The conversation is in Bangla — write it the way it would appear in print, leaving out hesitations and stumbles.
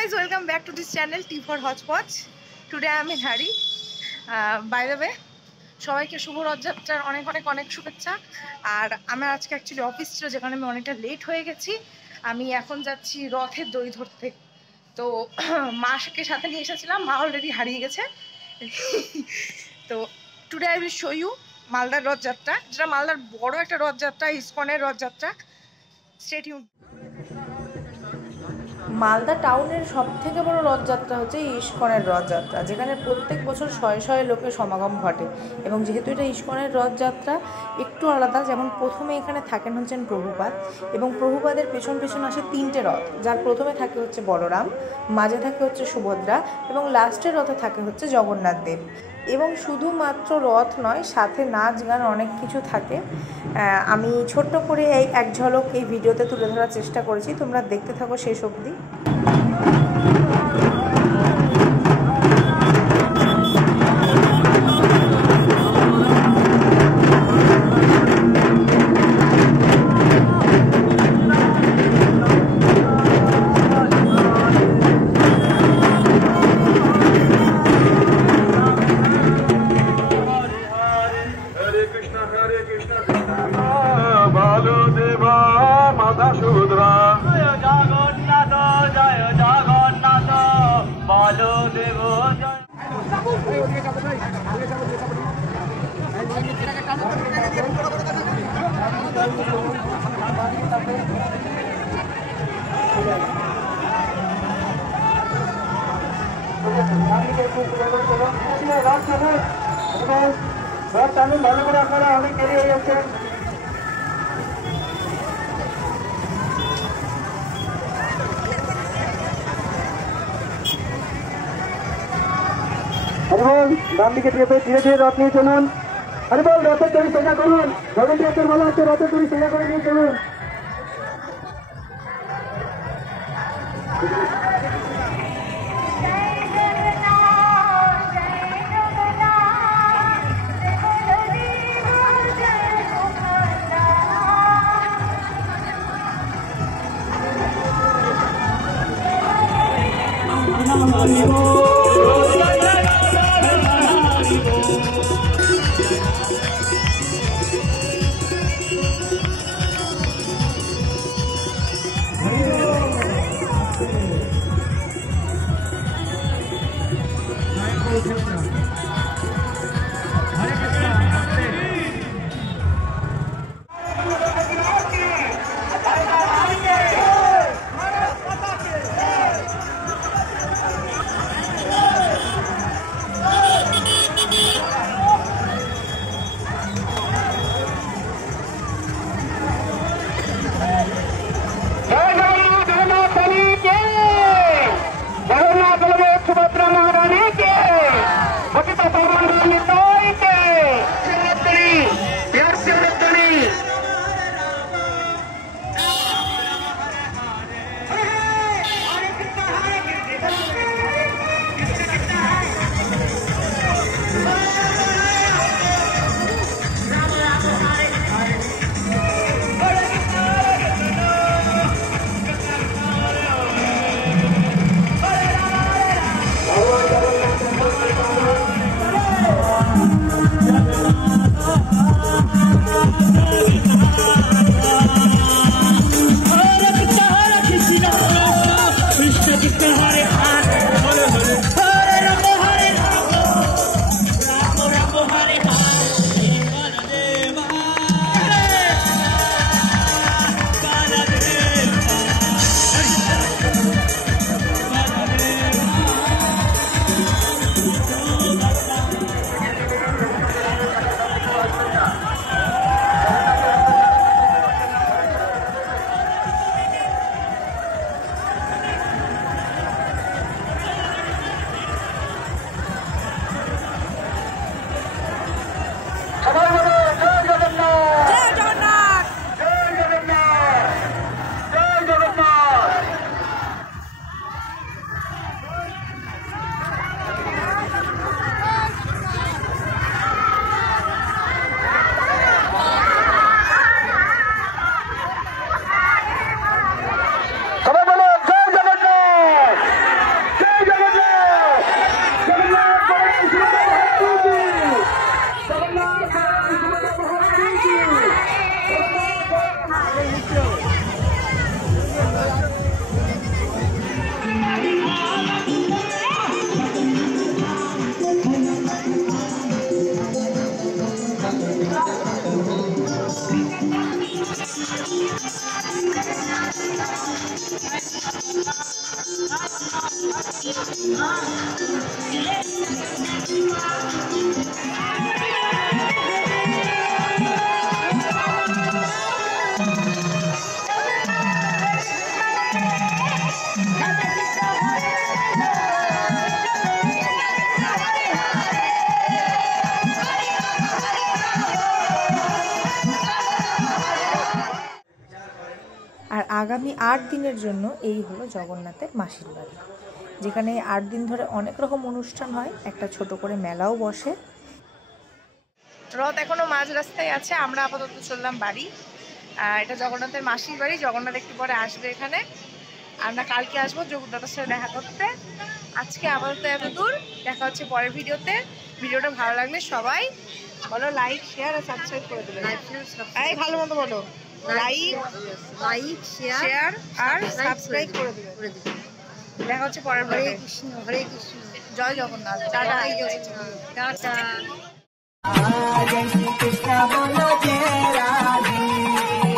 guys, welcome back to this channel T for Hodgepodge. Today I am in Hari. By the way, সবাইকে শুভ রথযাত্রার অনেক অনেক অনেক শুভেচ্ছা। আর আমার আজকে অ্যাকচুয়ালি অফিস ছিল, যেখানে আমি অনেকটা লেট হয়ে গেছি। আমি এখন যাচ্ছি রথের দড়ি ধরতে। তো মাকে সাথে নিয়ে এসেছিলাম, মা অলরেডি হারিয়ে গেছে। তো today I will show you মালদার রথযাত্রা, যেটা মালদার বড় একটা রথযাত্রা, ইসকনের রথযাত্রা। Stay tune. মালদা টাউনের সবথেকে বড় রথযাত্রা হচ্ছে ইসকনের রথযাত্রা, যেখানে প্রত্যেক বছর শয়ে শয়ে লোকের সমাগম ঘটে। এবং যেহেতু এটা ইসকনের রথযাত্রা একটু আলাদা, যেমন প্রথমে এখানে থাকেন হচ্ছেন প্রভুপাদ, এবং প্রভুপাদের পেছন পেছন আসে তিনটে রথ, যার প্রথমে থাকে হচ্ছে বলরাম, মাঝে থাকে হচ্ছে সুভদ্রা, এবং লাস্টের রথে থাকে হচ্ছে জগন্নাথ দেব। এবং শুধুমাত্র রথ নয়, সাথে নাচ গান অনেক কিছু থাকে। আমি ছোট্ট করে এই এক ঝলক এই ভিডিওতে তুলে ধরার চেষ্টা করেছি, তোমরা দেখতে থাকো শেষ অবধি। ভালো করে আপনারা অনেক দেরি হয়ে যাচ্ছে। ডান দিকে ধীরে ধীরে রথ নিয়ে চলুন। আরে বল, রথের দড়ি সোজা করুন। জগন্নাথের বলা হচ্ছে রথের দড়ি সোজা করে নিয়ে চলুন। আর আগামী 8 দিনের জন্য এই হলো জগন্নাথের মাসির বাড়ি, যেখানে 8 দিন ধরে অনেক রকম অনুষ্ঠান হয়, একটা ছোট করে মেলাও বসে। রথ এখনো মাঝ রাস্তায় আছে, আমরা আপাতত চললাম বাড়ি। এটা জগন্নাথের মাসির বাড়ি, জগন্নাথ একটু পরে আসবে এখানে, আমরা কালকে আসবো যোগদাতার সাথে দেখা করতে। আজকে আপাতত এত দূর, দেখা হচ্ছে পরের ভিডিওতে। ভিডিওটা ভালো লাগলে সবাই বলো লাইক শেয়ার আর সাবস্ক্রাইব করে দেবে। এই ভালো মতো বলো, লাইক শেয়ার আর সাবস্ক্রাইব করে দেবে। দেখা হচ্ছে পরের ভিডিওতে। হরে কৃষ্ণ, হরে কৃষ্ণ, জয় জগন্নাথ, টাটা। টাটা। जय श्री कृष्ण बोलो जय राधे।